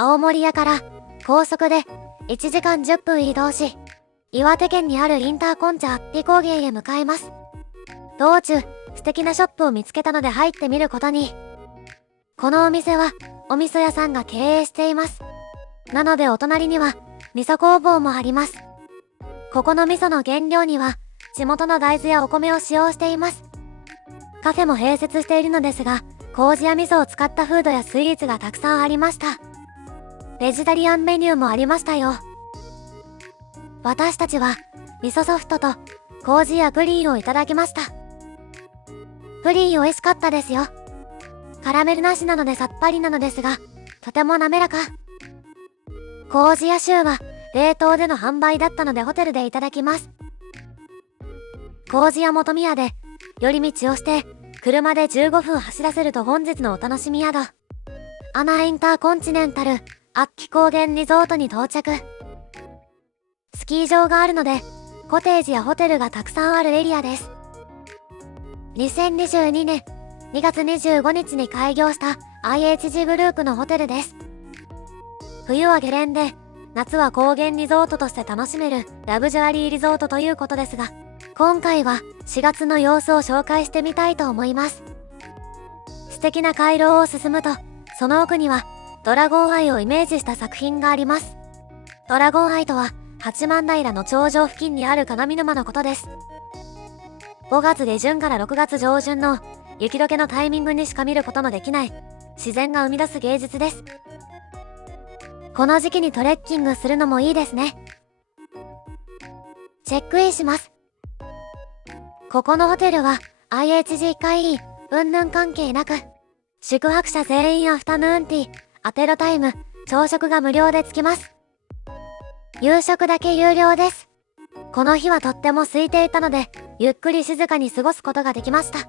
青森屋から高速で1時間10分移動し、岩手県にあるインターコンチャアッティ高原へ向かいます。道中、素敵なショップを見つけたので入ってみることに。このお店はお味噌屋さんが経営しています。なのでお隣には味噌工房もあります。ここの味噌の原料には地元の大豆やお米を使用しています。カフェも併設しているのですが、麹や味噌を使ったフードやスイーツがたくさんありました。ベジタリアンメニューもありましたよ。私たちは味噌ソフトと麹やプリンをいただきました。プリン美味しかったですよ。カラメルなしなのでさっぱりなのですが、とても滑らか。麹やシューは冷凍での販売だったのでホテルでいただきます。麹や本宮で寄り道をして車で15分走らせると本日のお楽しみ宿アナインターコンチネンタルアッキ高原リゾートに到着。スキー場があるのでコテージやホテルがたくさんあるエリアです。2022年2月25日に開業した IHG グループのホテルです。冬はゲレンデ、夏は高原リゾートとして楽しめるラグジュアリーリゾートということですが、今回は4月の様子を紹介してみたいと思います。素敵な回廊を進むと、その奥にはドラゴンアイをイメージした作品があります。ドラゴンアイとは八幡平の頂上付近にある鏡沼のことです。5月下旬から6月上旬の雪解けのタイミングにしか見ることのできない自然が生み出す芸術です。この時期にトレッキングするのもいいですね。チェックインします。ここのホテルは IHG 会員云々関係なく、宿泊者全員アフタヌーンティー、アテロタイム、朝食が無料でつきます。夕食だけ有料です。この日はとっても空いていたので、ゆっくり静かに過ごすことができました。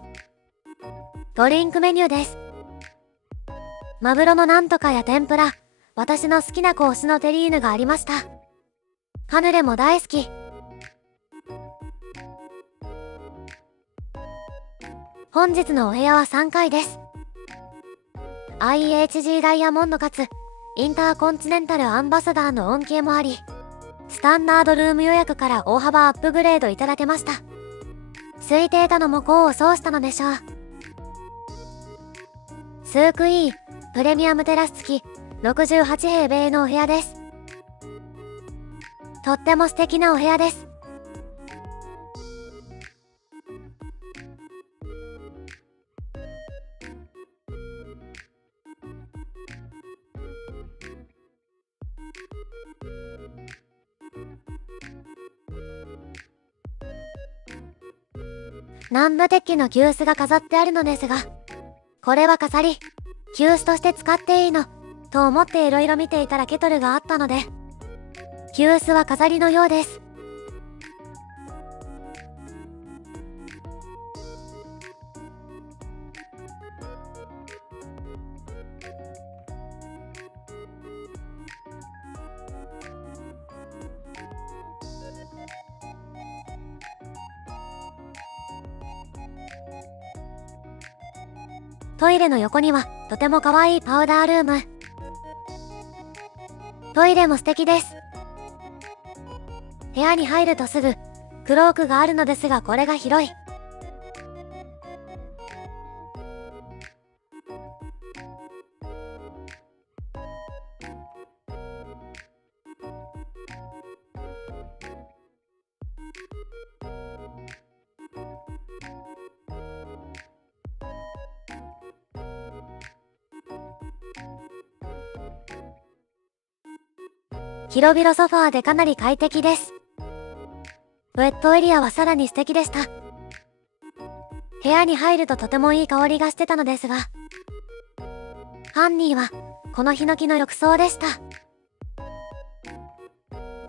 ドリンクメニューです。マグロのなんとかや天ぷら、私の好きなコースのテリーヌがありました。カヌレも大好き。本日のお部屋は3階です。IHG ダイヤモンドかつインターコンチネンタルアンバサダーの恩恵もあり、スタンダードルーム予約から大幅アップグレードいただけました。空いていたのも功を奏したのでしょう。スークイープレミアムテラス付き68平米のお部屋です。とっても素敵なお部屋です。南部鉄器の急須が飾ってあるのですが、これは飾り、急須として使っていいのと思っていろいろ見ていたらケトルがあったので、急須は飾りのようです。トイレの横にはとても可愛いパウダールーム。トイレも素敵です。部屋に入るとすぐクロークがあるのですが、これが広い。広々ソファーでかなり快適です。ウェットエリアはさらに素敵でした。部屋に入るととてもいい香りがしてたのですが、ハンニーはこのヒノキの浴槽でした。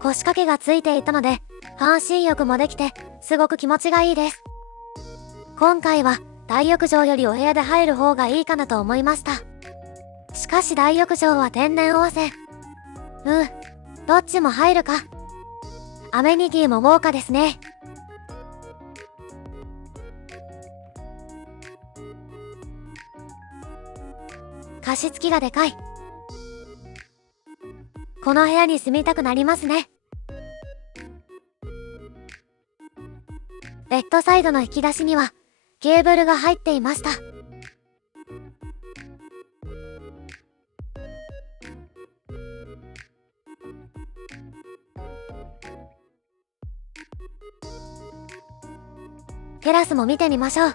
腰掛けがついていたので半身浴もできてすごく気持ちがいいです。今回は大浴場よりお部屋で入る方がいいかなと思いました。しかし大浴場は天然温泉。どっちも入るか。アメニティも豪華ですね。加湿器がでかい。この部屋に住みたくなりますね。ベッドサイドの引き出しにはケーブルが入っていました。テラスも見てみましょう。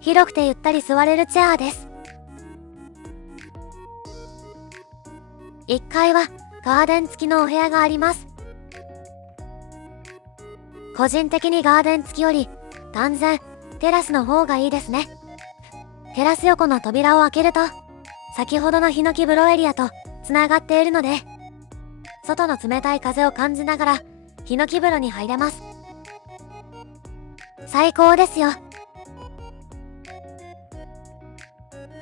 広くてゆったり座れるチェアです。1階はガーデン付きのお部屋があります。個人的にガーデン付きより断然テラスの方がいいですね。テラス横の扉を開けると先ほどのヒノキ風呂エリアとつながっているので、外の冷たい風を感じながらヒノキ風呂に入れます。最高ですよ。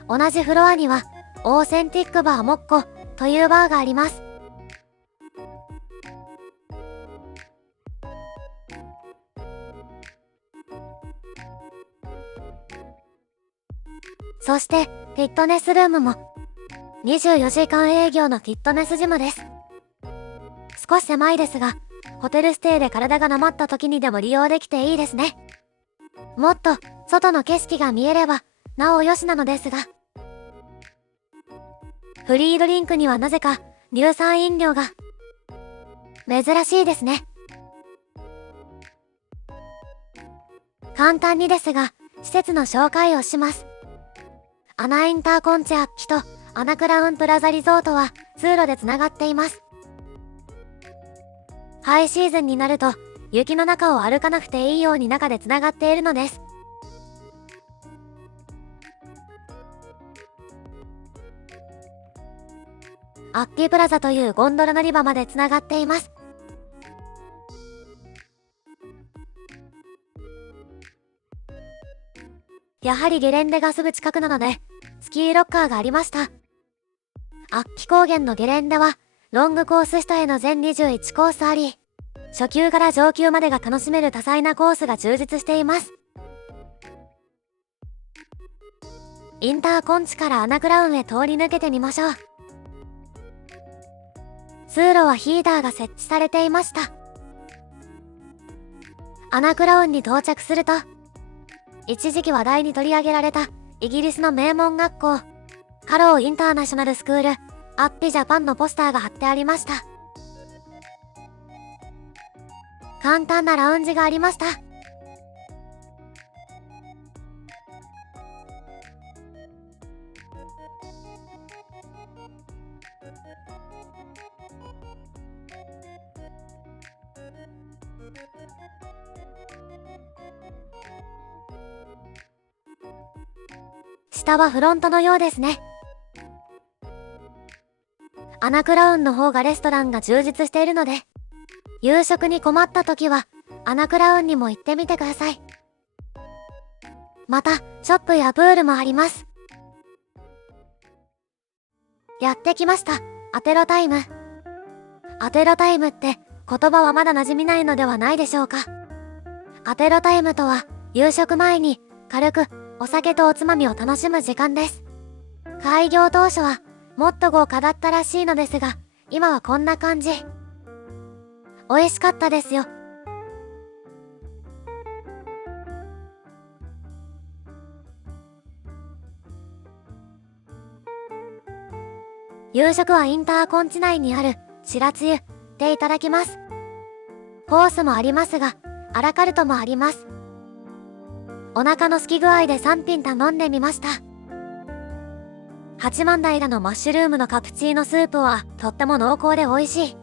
同じフロアにはオーセンティックバーモッコというバーがあります。そしてフィットネスルームも24時間営業のフィットネスジムです。少し狭いですが、ホテルステイで体がなまった時にでも利用できていいですね。もっと外の景色が見えればなおよしなのですが、フリードリンクにはなぜか乳酸飲料が。珍しいですね。簡単にですが施設の紹介をします。アナインターコンチェアッキとアナクラウンプラザリゾートは通路でつながっています。ハイシーズンになると雪の中を歩かなくていいように中でつながっているのです。アッキープラザというゴンドラ乗り場までつながっています。やはりゲレンデがすぐ近くなのでスキーロッカーがありました。アッキ高原のゲレンデはロングコース下への全21コースあり、初級から上級までが楽しめる多彩なコースが充実しています。インターコンチからアナクラウンへ通り抜けてみましょう。通路はヒーターが設置されていました。アナクラウンに到着すると、一時期話題に取り上げられたイギリスの名門学校ハローインターナショナルスクールアッピジャパンのポスターが貼ってありました。簡単なラウンジがありました。下はフロントのようですね。アナクラウンの方がレストランが充実しているので、夕食に困った時はアナクラウンにも行ってみてください。またショップやプールもあります。やってきました、アテロタイム。アテロタイムって言葉はまだ馴染みないのではないでしょうか。アテロタイムとは夕食前に軽くお酒とおつまみを楽しむ時間です。開業当初はもっと豪華だったらしいのですが、今はこんな感じ。美味しかったですよ。夕食はインターコンチ内にある白つゆでいただきます。コースもありますが、アラカルトもあります。お腹の空き具合で3品頼んでみました。八幡平のマッシュルームのカプチーノスープはとっても濃厚で美味しい。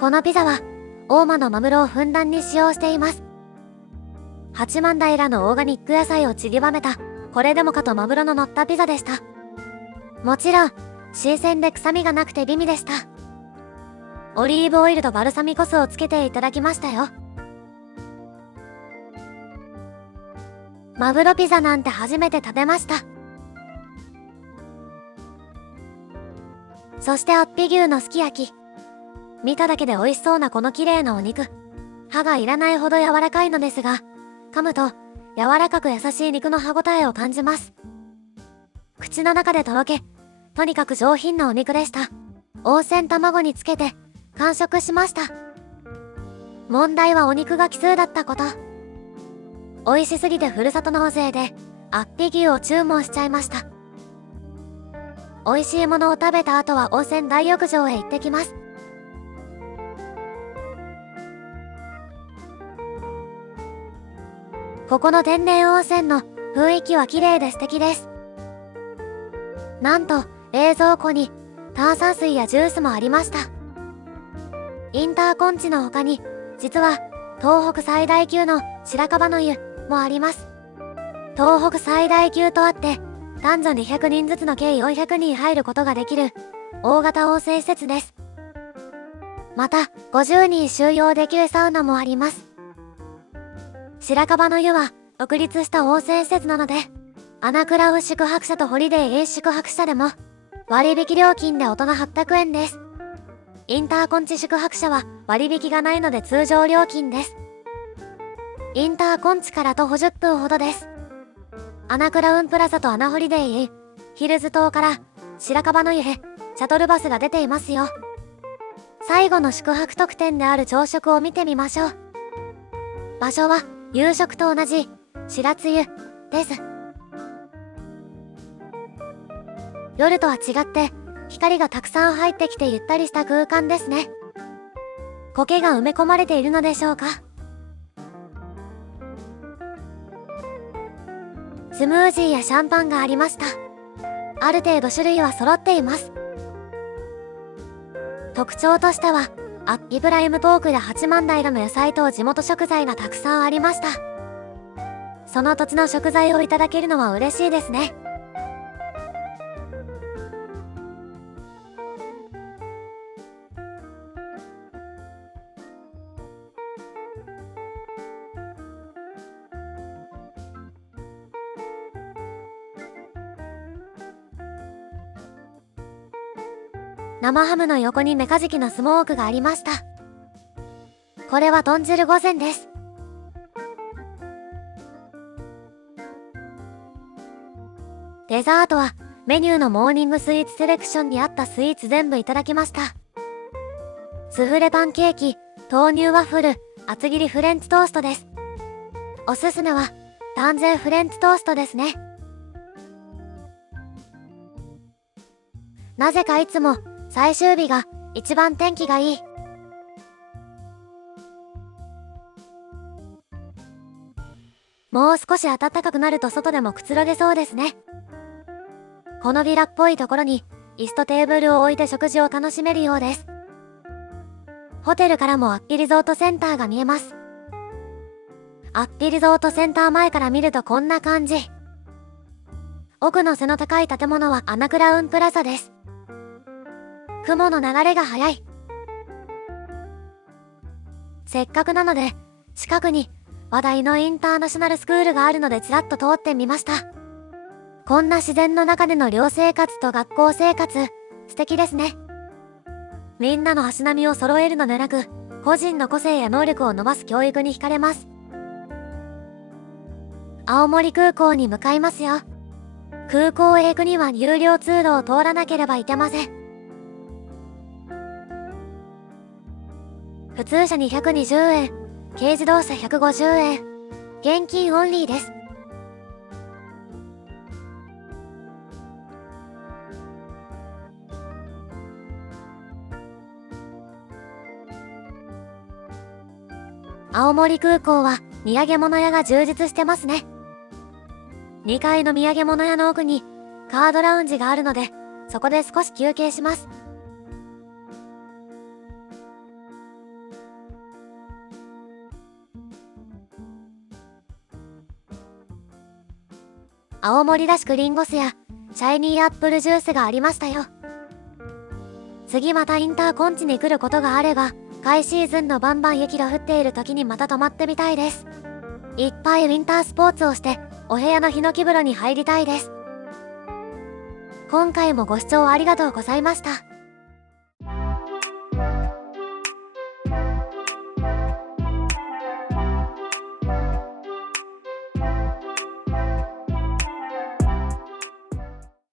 このピザは大間のマグロをふんだんに使用しています。八幡平のオーガニック野菜を散りばめたこれでもかとマグロの乗ったピザでした。もちろん新鮮で臭みがなくて美味でした。オリーブオイルとバルサミコ酢をつけていただきましたよ。マグロピザなんて初めて食べました。そしてアッピ牛のすき焼き。見ただけで美味しそうなこの綺麗なお肉。歯がいらないほど柔らかいのですが、噛むと柔らかく優しい肉の歯ごたえを感じます。口の中でとろけ、とにかく上品なお肉でした。温泉卵につけて完食しました。問題はお肉が奇数だったこと。美味しすぎてふるさと納税でアッピ牛を注文しちゃいました。美味しいものを食べた後は温泉大浴場へ行ってきます。ここの天然温泉の雰囲気は綺麗で素敵です。なんと冷蔵庫に炭酸水やジュースもありました。インターコンチの他に実は東北最大級の白樺の湯もあります。東北最大級とあって男女200人ずつの計400人入ることができる大型温泉施設です。また50人収容できるサウナもあります。白樺の湯は独立した温泉施設なので、アナクラウ宿泊者とホリデーイン宿泊者でも割引料金で大人800円です。インターコンチ宿泊者は割引がないので通常料金です。インターコンチから徒歩10分ほどです。アナクラウンプラザとアナホリデーインヒルズ島から白樺の湯へシャトルバスが出ていますよ。最後の宿泊特典である朝食を見てみましょう。場所は夕食と同じ白つゆです。夜とは違って光がたくさん入ってきてゆったりした空間ですね。苔が埋め込まれているのでしょうか。スムージーやシャンパンがありました。ある程度種類は揃っています。特徴としてはアッピプライムトークや八幡平の野菜と地元食材がたくさんありました。その土地の食材をいただけるのは嬉しいですね。生ハムの横にメカジキのスモークがありました。これは豚汁御膳です。デザートはメニューのモーニングスイーツセレクションにあったスイーツ全部いただきました。スフレパンケーキ、豆乳ワッフル、厚切りフレンチトーストです。おすすめは断然フレンチトーストですね。なぜかいつも最終日が一番天気がいい。もう少し暖かくなると外でもくつろげそうですね。このビラっぽいところに椅子とテーブルを置いて食事を楽しめるようです。ホテルからもアッピリゾートセンターが見えます。アッピリゾートセンター前から見るとこんな感じ。奥の背の高い建物はアナクラウンプラザです。雲の流れが速い。せっかくなので近くに話題のインターナショナルスクールがあるのでちらっと通ってみました。こんな自然の中での寮生活と学校生活、素敵ですね。みんなの足並みを揃えるのでなく、個人の個性や能力を伸ばす教育に惹かれます。青森空港に向かいますよ。空港へ行くには有料通路を通らなければいけません。普通車220円、軽自動車150円。現金オンリーです。青森空港は土産物屋が充実してますね。2階の土産物屋の奥にカードラウンジがあるので、そこで少し休憩します。青森らしくリンゴ酢やシャイニーアップルジュースがありましたよ。次またインターコンチに来ることがあれば、開シーズンのバンバン雪が降っている時にまた泊まってみたいです。いっぱいウィンタースポーツをしてお部屋のヒノキ風呂に入りたいです。今回もご視聴ありがとうございました。